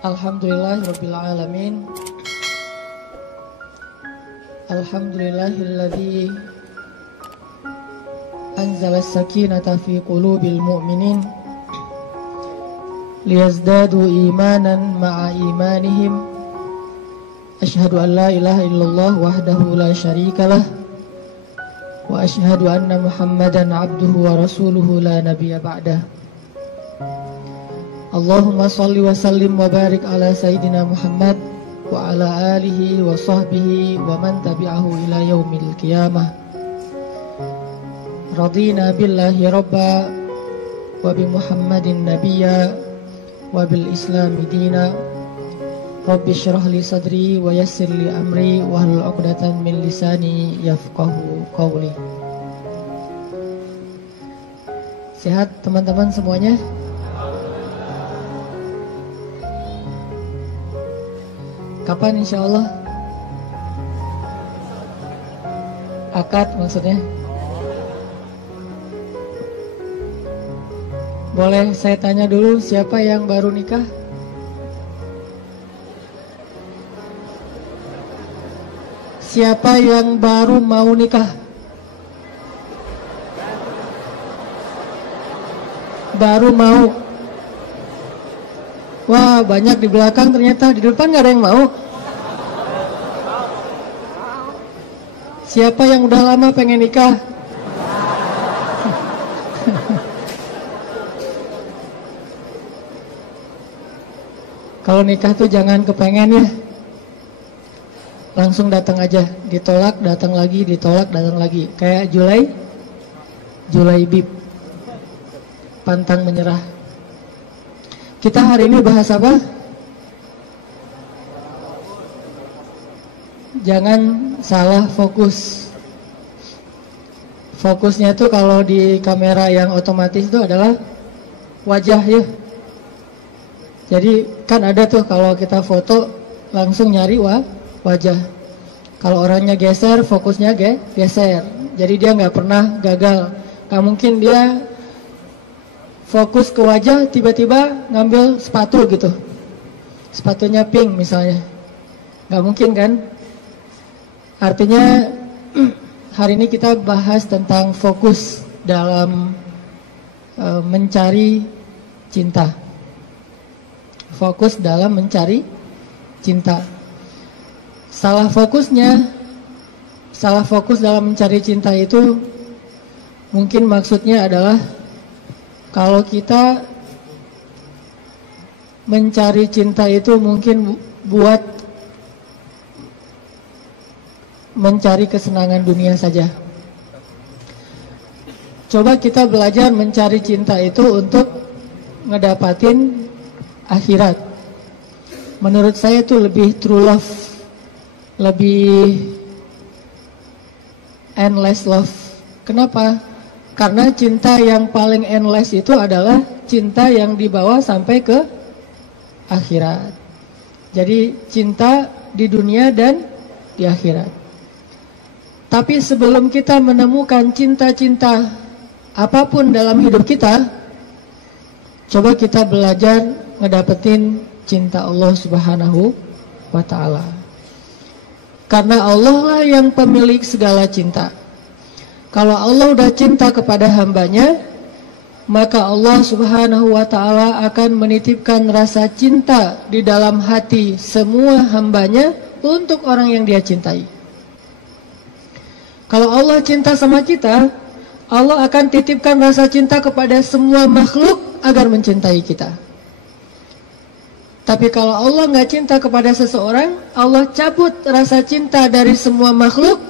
Alhamdulillahirabbil alamin. Alhamdulillahilladzi anzala as-sakinata fi qulubil mu'minin liyazdadu imanan ma'a imanihim. Asyhadu an la ilaha illallah wahdahu la syarikalah wa asyhadu anna Muhammadan abduhu wa rasuluhu la nabiyya ba'dah. Allahumma salli wa sallim wa barik ala Sayyidina Muhammad wa ala alihi wa sahbihi wa man tabi'ahu ila yaumil qiyamah. Radina billahi rabba wa bi Muhammadin nabiyya wa bil islami dina. Rabbi syrah li sadri wa yassir li amri wa hlul 'uqdatan min lisani yafqahu qawli. Sehat teman-teman semuanya? Kapan insyaallah? Akad maksudnya? Boleh saya tanya dulu, siapa yang baru nikah? Siapa yang baru mau nikah? Baru mau. Wah, banyak di belakang ternyata. Di depan gak ada yang mau. Siapa yang udah lama pengen nikah? Kalau nikah tuh jangan kepengen ya. Langsung datang aja. Ditolak, datang lagi, ditolak, datang lagi. Kayak Julaibib. Pantang menyerah. Kita hari ini bahas apa? Jangan salah fokus. Fokusnya tuh kalau di kamera yang otomatis itu adalah wajah ya. Jadi kan ada tuh kalau kita foto langsung nyari wajah. Kalau orangnya geser, fokusnya geser. Jadi dia nggak pernah gagal. Nggak mungkin dia fokus ke wajah, tiba-tiba ngambil sepatu gitu. Sepatunya pink misalnya. Gak mungkin kan? Artinya hari ini kita bahas tentang fokus dalam mencari cinta. Fokus dalam mencari cinta. Salah fokus dalam mencari cinta itu mungkin maksudnya adalah kalau kita mencari cinta itu mungkin buat mencari kesenangan dunia saja. Coba kita belajar mencari cinta itu untuk ngedapatin akhirat. Menurut saya itu lebih true love, lebih endless love. Kenapa? Karena cinta yang paling endless itu adalah cinta yang dibawa sampai ke akhirat. Jadi cinta di dunia dan di akhirat. Tapi sebelum kita menemukan cinta-cinta apapun dalam hidup kita, coba kita belajar ngedapetin cinta Allah Subhanahu wa ta'ala. Karena Allah lah yang pemilik segala cinta. Kalau Allah udah cinta kepada hambanya, maka Allah Subhanahu wa ta'ala akan menitipkan rasa cinta di dalam hati semua hambanya untuk orang yang dia cintai. Kalau Allah cinta sama kita, Allah akan titipkan rasa cinta kepada semua makhluk agar mencintai kita. Tapi kalau Allah nggak cinta kepada seseorang, Allah cabut rasa cinta dari semua makhluk,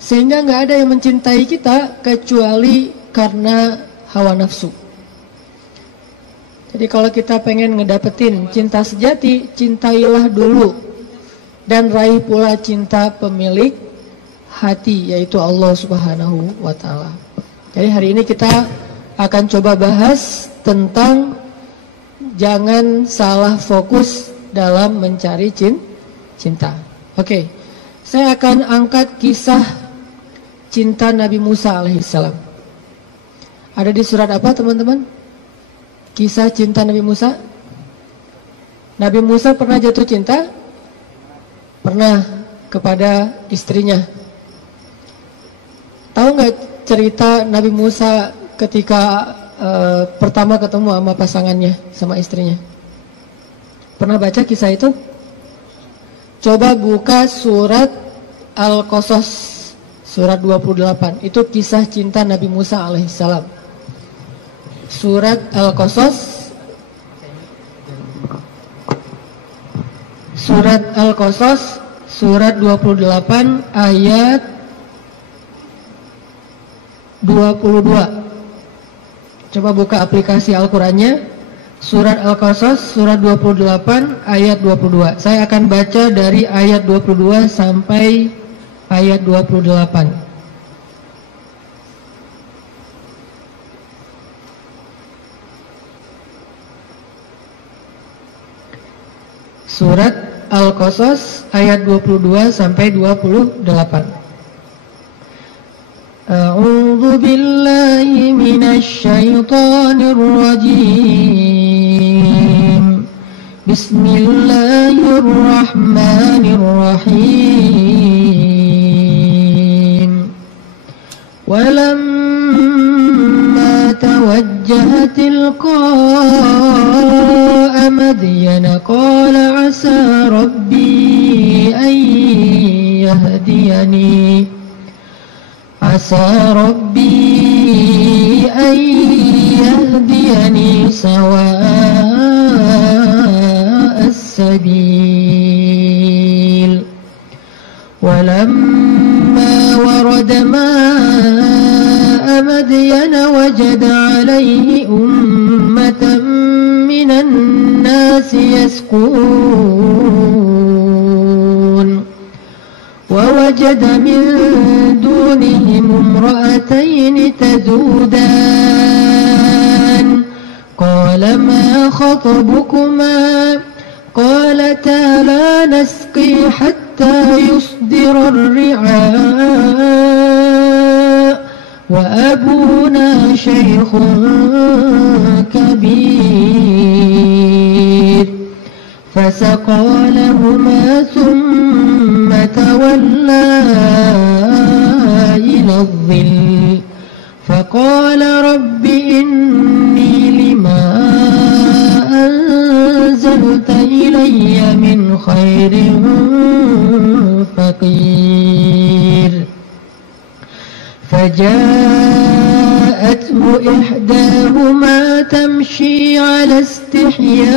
sehingga nggak ada yang mencintai kita kecuali karena hawa nafsu. Jadi kalau kita pengen ngedapetin cinta sejati, cintailah dulu dan raih pula cinta pemilik hati, yaitu Allah Subhanahu wa ta'ala. Jadi hari ini kita akan coba bahas tentang jangan salah fokus dalam mencari cinta. Oke, saya akan angkat kisah cinta Nabi Musa alaihissalam. Ada di surat apa teman-teman? Kisah cinta Nabi Musa? Nabi Musa pernah jatuh cinta? Pernah, kepada istrinya. Tahu nggak cerita Nabi Musa ketika pertama ketemu sama pasangannya, sama istrinya? Pernah baca kisah itu? Coba buka surat Al-Qasas, surat 28. Itu kisah cinta Nabi Musa alaihissalam. Surat Al-Qasas, surat Al-Qasas, surat 28 ayat 22. Coba buka aplikasi Al-Qur'annya. Surat Al-Qasas, surat 28 ayat 22. Saya akan baca dari ayat 22 sampai ayat 28. Surat Al-Qasas ayat 22 sampai 28. A'udzu billahi minasy syaithanir rajim. Bismillahirrahmanirrahim. Walamma tawajjaha tilqa'a Madyana qala 'asa rabbi an yahdiyani عسى ربي أن يهديني سواء السبيل ولما ورد ماء مدين وجد عليه أمة من الناس يسقون ووجد من دونهم امرأتين تذودان قال ما خطبكما قالتا لا نسقي حتى يصدر الرعاء وأبونا شيخ كبير فسقى لهما ثم تولى إلى الظل فقال رب إني لما أنزلت إلي من خير فقير فجاءته إحداهما تمشي على استحياء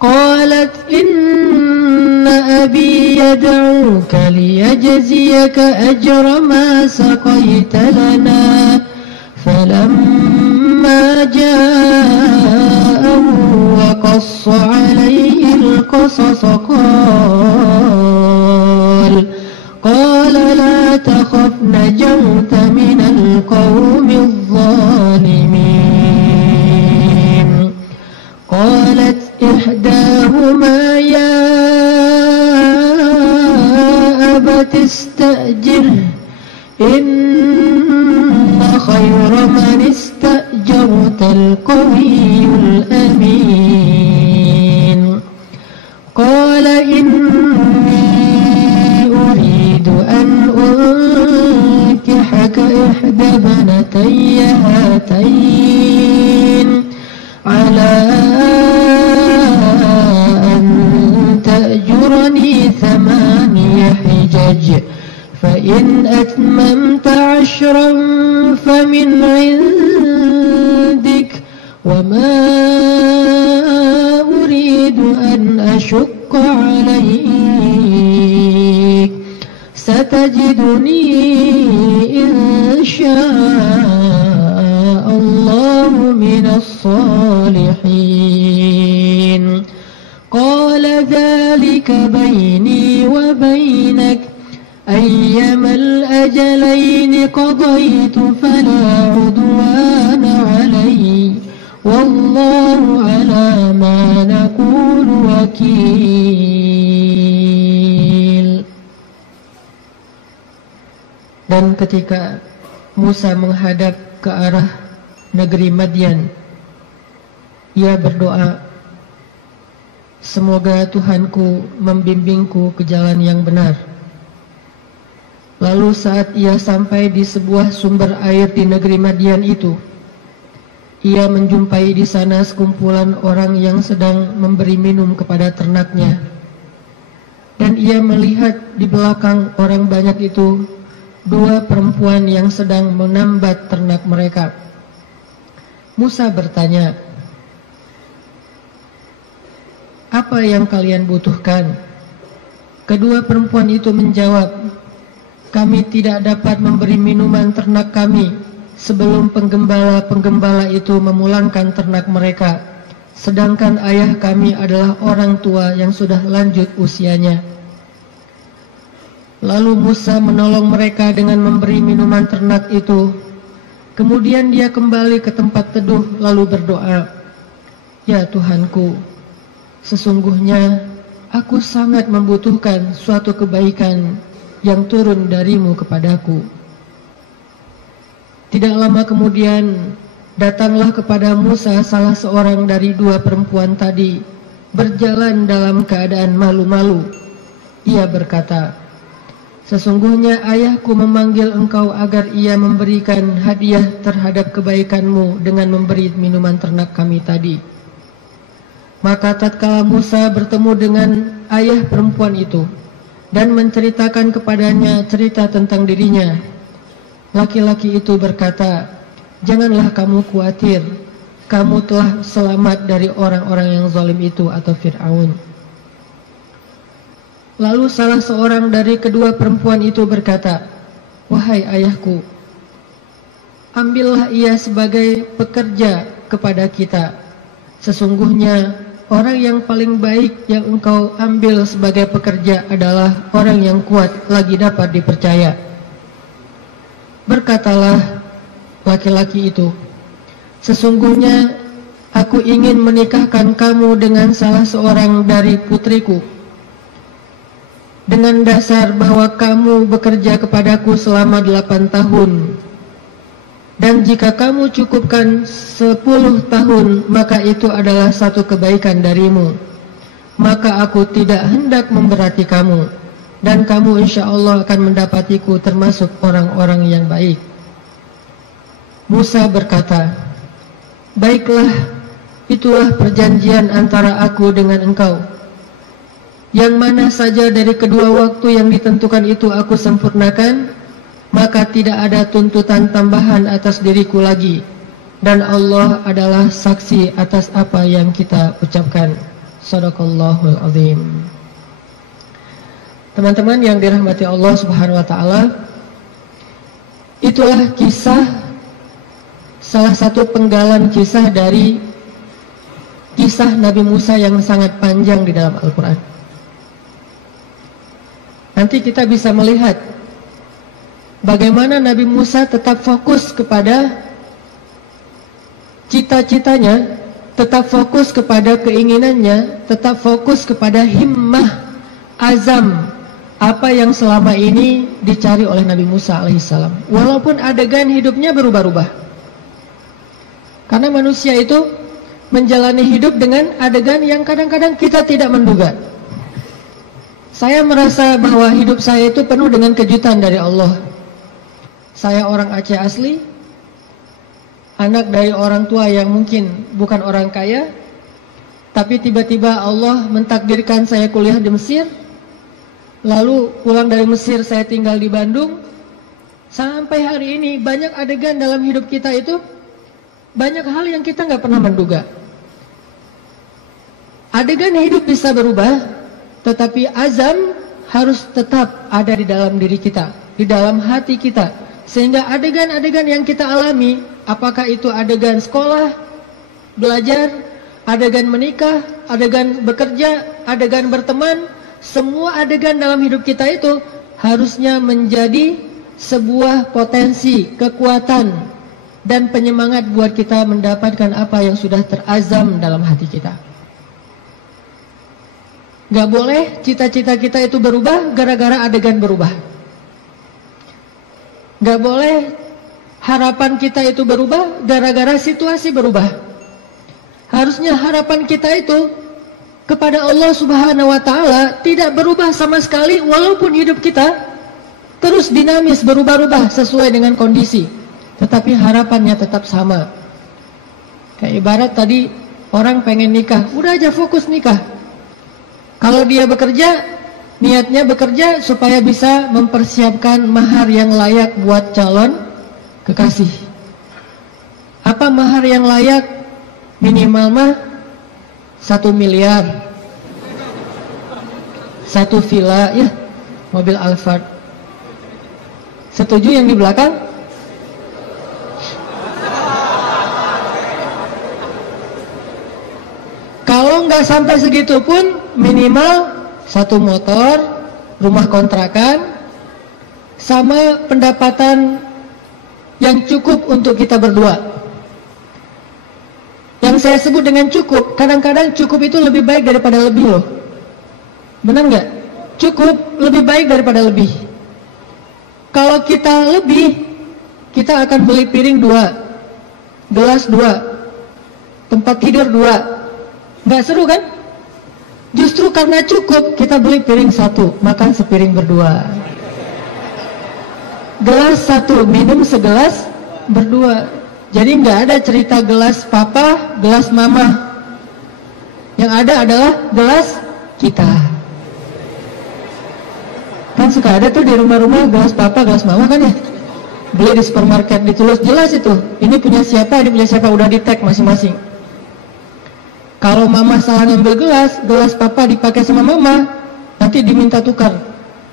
قالت إن أبي يدعوك ليجزيك أجر ما سقيت لنا فلما جاءه وقص عليه القصص قال لا تخف نجوت من القوم الظالمين قالت إحداهما يا أبت استأجره إن خير من استأجرت القوي الأمين قال إني أريد أن أنكحك إحدى ابنتي هاتين على أن تأجرني 8 حجج فإن أتممت 10 فمن عندك وما أريد أن أشق عليك ستجدني إن شاء الله من الصالحين قال ذلك بيني وبينك أيما الأجلين قضيت فلا عدوان علي والله على ما نقول وكيل. Dan ketika Musa menghadap ke arah negeri Madian ia berdoa, semoga Tuhanku membimbingku ke jalan yang benar. Lalu saat ia sampai di sebuah sumber air di negeri Madian itu, ia menjumpai di sana sekumpulan orang yang sedang memberi minum kepada ternaknya. Dan ia melihat di belakang orang banyak itu dua perempuan yang sedang menambat ternak mereka. Musa bertanya, apa yang kalian butuhkan? Kedua perempuan itu menjawab, kami tidak dapat memberi minuman ternak kami sebelum penggembala-penggembala itu memulangkan ternak mereka, sedangkan ayah kami adalah orang tua yang sudah lanjut usianya. Lalu Musa menolong mereka dengan memberi minuman ternak itu. Kemudian dia kembali ke tempat teduh lalu berdoa, ya Tuhanku, sesungguhnya aku sangat membutuhkan suatu kebaikan yang turun darimu kepadaku. Tidak lama kemudian datanglah kepada Musa salah seorang dari dua perempuan tadi, berjalan dalam keadaan malu-malu. Ia berkata, sesungguhnya ayahku memanggil engkau agar ia memberikan hadiah terhadap kebaikanmu dengan memberi minuman ternak kami tadi. Maka tatkala Musa bertemu dengan ayah perempuan itu dan menceritakan kepadanya cerita tentang dirinya, laki-laki itu berkata, janganlah kamu khawatir, kamu telah selamat dari orang-orang yang zalim itu atau Fir'aun. Lalu salah seorang dari kedua perempuan itu berkata, wahai ayahku, ambillah ia sebagai pekerja kepada kita. Sesungguhnya orang yang paling baik yang engkau ambil sebagai pekerja adalah orang yang kuat lagi dapat dipercaya. Berkatalah laki-laki itu, sesungguhnya aku ingin menikahkan kamu dengan salah seorang dari putriku, dengan dasar bahwa kamu bekerja kepadaku selama 8 tahun. Dan jika kamu cukupkan 10 tahun, maka itu adalah satu kebaikan darimu. Maka aku tidak hendak memberati kamu, dan kamu insya Allah akan mendapatiku termasuk orang-orang yang baik. Musa berkata, baiklah, itulah perjanjian antara aku dengan engkau. Yang mana saja dari kedua waktu yang ditentukan itu aku sempurnakan, maka tidak ada tuntutan tambahan atas diriku lagi, dan Allah adalah saksi atas apa yang kita ucapkan. Shadaqallahul azim. Teman-teman yang dirahmati Allah Subhanahu wa taala, itulah kisah, salah satu penggalan kisah dari kisah Nabi Musa yang sangat panjang di dalam Al-Quran. Nanti kita bisa melihat bagaimana Nabi Musa tetap fokus kepada cita-citanya, tetap fokus kepada keinginannya, tetap fokus kepada himmah, azam, apa yang selama ini dicari oleh Nabi Musa alaihissalam. Walaupun adegan hidupnya berubah-ubah, karena manusia itu menjalani hidup dengan adegan yang kadang-kadang kita tidak menduga. Saya merasa bahwa hidup saya itu penuh dengan kejutan dari Allah. Saya orang Aceh asli, anak dari orang tua yang mungkin bukan orang kaya, tapi tiba-tiba Allah mentakdirkan saya kuliah di Mesir. Lalu pulang dari Mesir saya tinggal di Bandung. Sampai hari ini banyak adegan dalam hidup kita itu, banyak hal yang kita nggak pernah menduga. Adegan hidup bisa berubah, tetapi azam harus tetap ada di dalam diri kita, di dalam hati kita. Sehingga adegan-adegan yang kita alami, apakah itu adegan sekolah, belajar, adegan menikah, adegan bekerja, adegan berteman, semua adegan dalam hidup kita itu harusnya menjadi sebuah potensi, kekuatan, dan penyemangat buat kita mendapatkan apa yang sudah terazam dalam hati kita. Gak boleh cita-cita kita itu berubah gara-gara adegan berubah. Gak boleh harapan kita itu berubah gara-gara situasi berubah. Harusnya harapan kita itu kepada Allah Subhanahu wa Ta'ala tidak berubah sama sekali, walaupun hidup kita terus dinamis, berubah-ubah sesuai dengan kondisi, tetapi harapannya tetap sama. Kayak ibarat tadi orang pengen nikah, udah aja fokus nikah. Kalau dia bekerja, niatnya bekerja supaya bisa mempersiapkan mahar yang layak buat calon kekasih. Apa mahar yang layak? Minimal mah 1 miliar, 1 villa, ya, mobil Alphard. Setuju yang di belakang? Kalau nggak sampai segitu pun minimal 1 motor, rumah kontrakan, sama pendapatan yang cukup untuk kita berdua. Yang saya sebut dengan cukup, kadang-kadang cukup itu lebih baik daripada lebih loh. Benar nggak? Cukup lebih baik daripada lebih. Kalau kita lebih, kita akan beli piring 2, gelas 2, tempat tidur 2. Nggak seru kan? Justru karena cukup, kita beli piring 1, makan sepiring berdua. Gelas 1, minum segelas berdua. Jadi nggak ada cerita gelas papa, gelas mama. Yang ada adalah gelas kita. Kan suka ada tuh di rumah-rumah gelas papa, gelas mama kan ya. Beli di supermarket, ditulis jelas itu. Ini punya siapa, ini punya siapa, udah di tag masing-masing. Kalau mama salah ngambil gelas, gelas papa dipakai sama mama, nanti diminta tukar.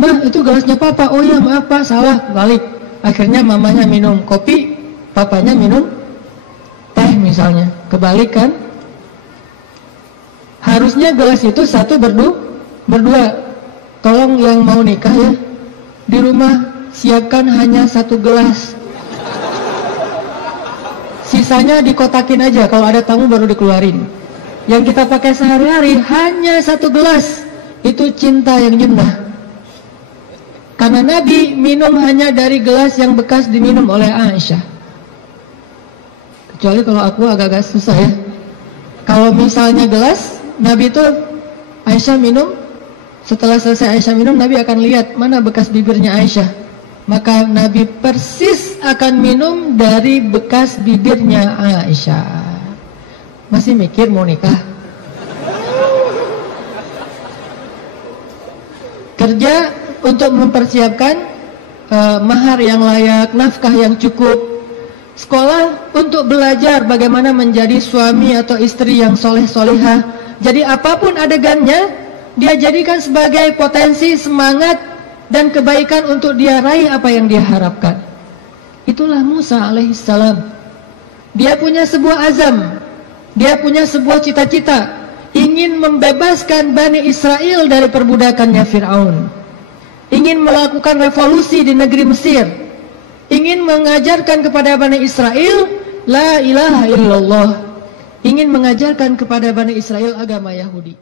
Mah, itu gelasnya papa. Oh iya, maaf pak, salah, balik. Akhirnya mamanya minum kopi, papanya minum teh misalnya. Kebalik kan? Harusnya gelas itu 1 berdua. Tolong yang mau nikah ya, di rumah siapkan hanya 1 gelas. Sisanya dikotakin aja, kalau ada tamu baru dikeluarin. Yang kita pakai sehari-hari hanya 1 gelas. Itu cinta yang nyembah. Karena Nabi minum hanya dari gelas yang bekas diminum oleh Aisyah. Kecuali kalau aku agak-agak susah ya. Kalau misalnya gelas, Nabi itu Aisyah minum, setelah selesai Aisyah minum, Nabi akan lihat mana bekas bibirnya Aisyah. Maka Nabi persis akan minum dari bekas bibirnya Aisyah. Masih mikir mau nikah? Kerja untuk mempersiapkan mahar yang layak, nafkah yang cukup. Sekolah untuk belajar bagaimana menjadi suami atau istri yang soleh-solehah. Jadi apapun adegannya, dia jadikan sebagai potensi, semangat, dan kebaikan untuk dia raih apa yang dia harapkan. Itulah Musa alaihissalam. Dia punya sebuah azam, dia punya sebuah cita-cita, ingin membebaskan Bani Israel dari perbudakannya Fir'aun, ingin melakukan revolusi di negeri Mesir, ingin mengajarkan kepada Bani Israel la ilaha illallah, ingin mengajarkan kepada Bani Israel agama Yahudi.